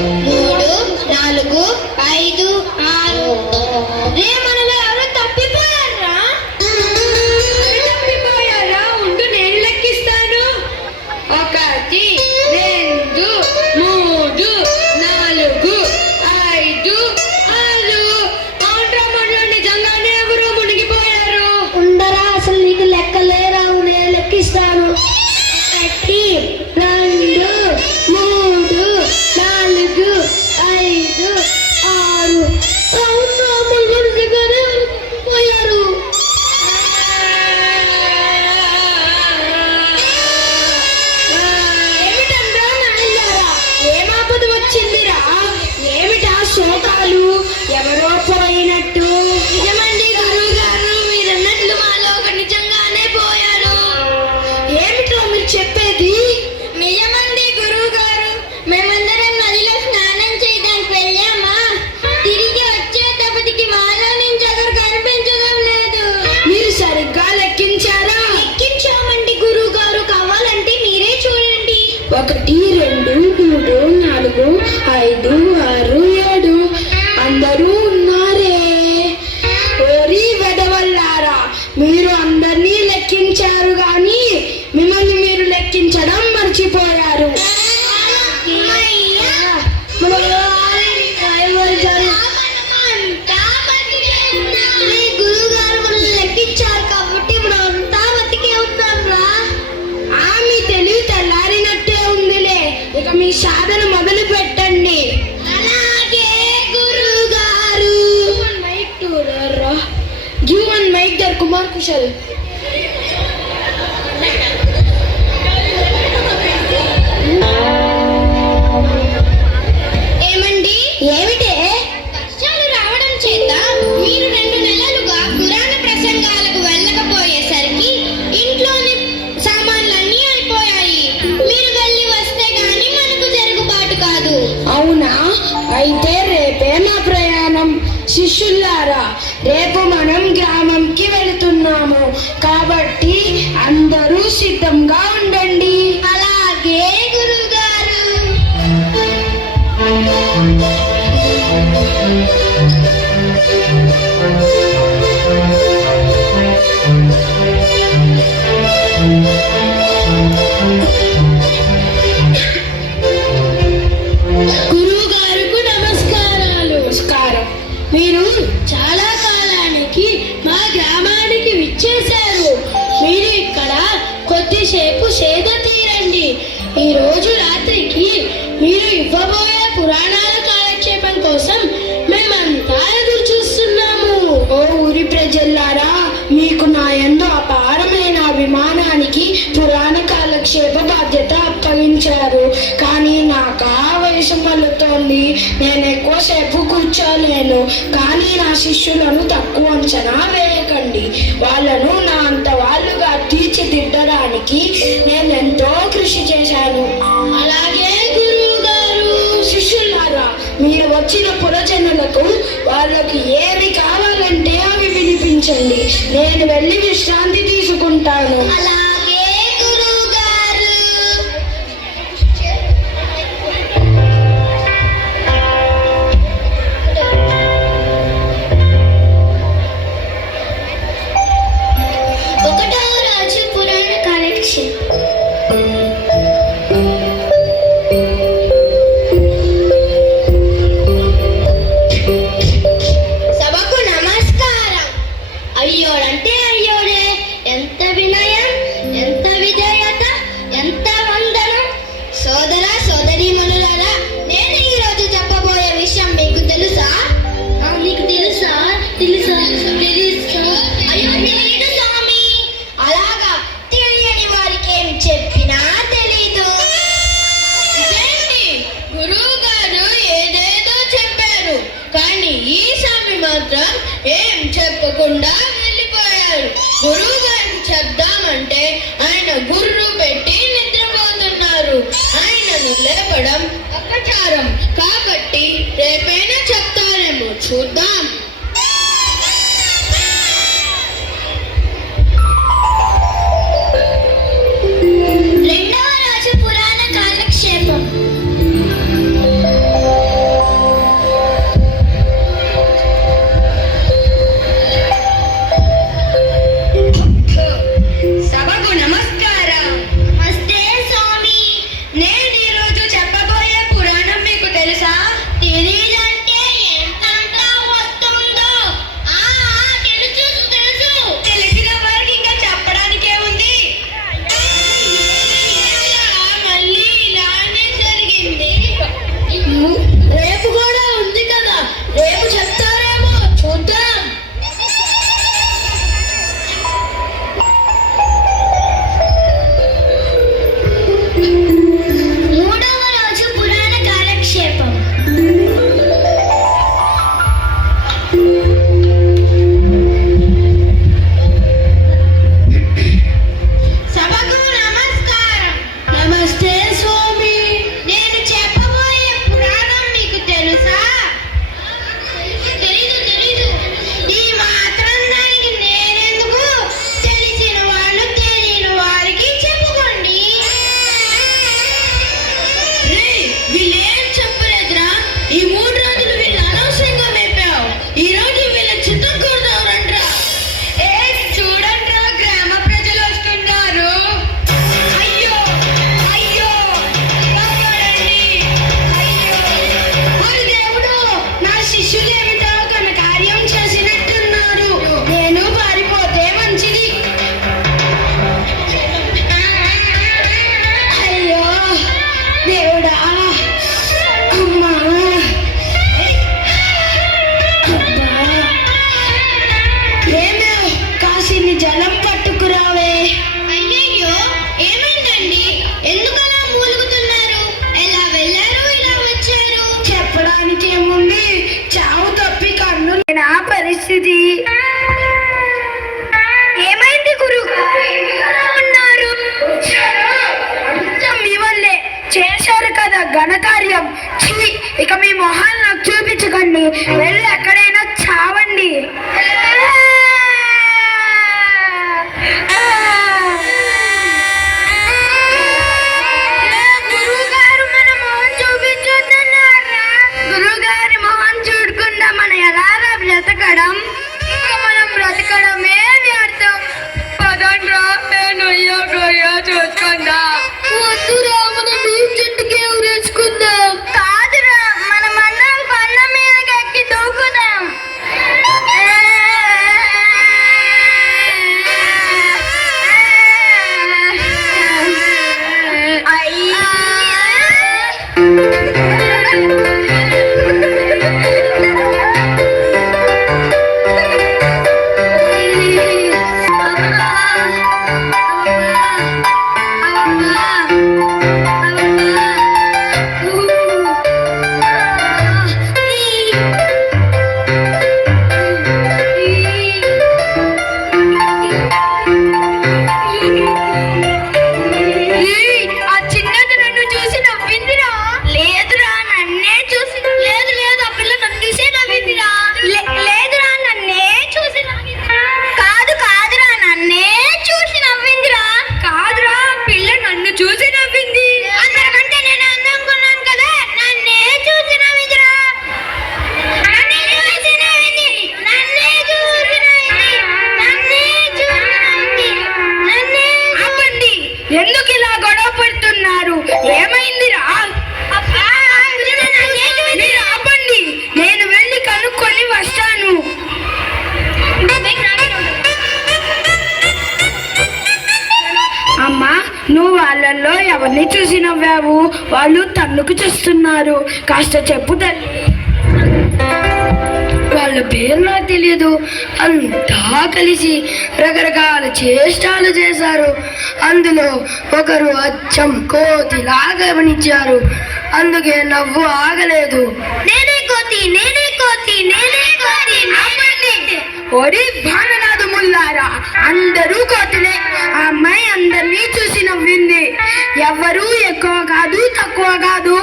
3, 4, 5, 6. రే మనలో ఎవరు తప్పిపోయారా? తప్పిపోయారా? ఉండు నేను లెక్కిస్తాను. 1, 2, 3, 4, 5, 6. అవునరా మనలో నిజంగానే ఎవరు మునిగిపోయారు. ఉండరా, అసలు నీకు లెక్కలేరావు, నేను లెక్కిస్తాను. 1, 2, 3, 4, 5, 6. అవును, మనలో నిజంగానే పోయారు. ఏమిటంరా నాయనారా, ఏమాపద వచ్చిందిరా? ఏమిటా శోకాలు? ఎవరో పోయినట్టు. నిజమండి గురువు గారు, మీరన్నట్లు మాలో ఒక నిజంగానే పోయారు. ఏమిటో మీరు చెప్పేది? నిజమండి గురువు గారు, మేమందరం నదిలో స్నానం చేయడానికి వెళ్ళామా, తిరిగి వచ్చేటప్పటికి మాలో నుంచి ఒకరు కనిపించడం లేదు. మీరు సరిగ్గా లెక్కించారా? ఎక్కించామండి గురువు గారు, కావాలంటే మీరే చూడండి. 1, 2, 3, 4, 5, 6, 7. అందరూ ఉన్నారే. ఓరి వెదవల్లారా, మీరు అందరినీ లెక్కించారు గాని మిమ్మల్ని మీరు లెక్కించడం మర్చిపోయారు. గురువు గారు మనం లెక్కించారు కాబట్టి మనం అంతా బతికే ఉన్నాం రా. మీ తెలివి తెల్లారినట్టే ఉందిలే. ఇక మీ సాధన మొదలు పెట్టండి. అలాగే గురువు గారు. Give one mic there, Kumar Kushal. ఏమండి? ఏమిటే? వర్షాలు రావడం చేత మీరు 2 నెలలుగా పురాణ ప్రసంగాలకు వెళ్ళకపోయేసరికి ఇంట్లోని సామాన్లన్నీ అయిపోయాయి. మీరు వెళ్ళి వస్తే గాని మనకు జరుగుబాటు కాదు. అవునా? అయితే రేపే మా ప్రయాణం. శిష్యులారా, రేపు మనం గ్రామంకి వెళుతున్నాము కాబట్టి అందరూ సిద్ధంగా ఉండండి. అలాగే గురువు గారు. గురువు గారికి నమస్కారాలు. నమస్కారం. మీరు చాలా కాలానికి మా గ్రామానికి విచ్చేశారు. మీరు ఇక్కడ కొద్దిసేపు సేద తీరండి. ఈ రోజు రాత్రికి మీరు ఇవ్వబోయే పురాణాల కాలక్షేపం కోసం మేమంతా ఎదురు చూస్తున్నాము. ఓ ఊరి ప్రజల్లారా, మీకు నా యందు అపారమైన అభిమానానికి పురాణ కాలక్షేప బాధ్యత అప్పగించారు. కానీ నాకు వయసు మళ్ళుతోంది, నేను ఎక్కువసేపు కూర్చోలేను. కానీ నా శిష్యులను తక్కువ అంచనా వేయకండి. వాళ్ళను నా అంత వాళ్ళుగా తీర్చిదిద్దడానికి నేను ఎంతో కృషి చేశాను. అలాగే గురువు గారు. శిష్యులారా, మీరు వచ్చిన పురజనులకు వాళ్ళకి ఏమి కావాలంటే అవి వినిపించండి. నేను వెళ్ళి విశ్రాంతి తీసుకుంటాను. అలాగే గురువు గారు. ఒకటవ రాజు పురాణ కాలక్షేపం. సభకు నమస్కారం. అయ్యోడంటే అయ్యోడే, ఎంత వినయం, చావు తప్పి కన్ను నా పరిస్థితి ఏమైంది గురుగారు ఉన్నారు మీ వల్లే చేశారు కదా ఘనకార్యం. ఛీ, ఇక మీ మొహాలు నాకు చూపించకండి, వెళ్ళి ఎక్కడైనా చావండి. గురువుగారు మన మొహం చూపించొద్దన్నారా? గురువుగారి మొహం చూడకుండా మనం ఎలా బ్రతకడం? ఇక మనం బ్రతకడమే వ్యర్థం. పదండ్రా, నేను అయ్యా చూసుకుందా. వద్దురా, మనం బీచ్ చెట్టుకే ఊరేసుకుందాం. కాదురా, మనం అందరం కొండ మీదకి ఎక్కి దూకుదాం. ఎందుకు ఇలా గొడవ పడుతున్నారు? ఏమైందిరా? మీరు ఆపండి, నేను వెళ్ళి కనుక్కొని వస్తాను. అమ్మా, నువ్వు వాళ్ళల్లో ఎవరిని చూసి నవ్వావు? వాళ్ళు తన్నుకు చూస్తున్నారు, కాస్త చెప్పు తల్లి. వాళ్ళ పేరు నాకు తెలియదు. అంతా కలిసి రకరకాల చేష్టాలు చేశారు. అందులో ఒకరు అచ్చం కోతిలాగా గమనించారు, అందుకే నవ్వు ఆగలేదు. నేనే కోతి, నేనే కోతి, నేనే కోతి. ఒరి భాననాథముల్లారా, అందరూ కోతులే. ఆ అమ్మాయి అందరినీ చూసి నవ్వింది. ఎవరు ఎక్కువ కాదు, తక్కువ కాదు.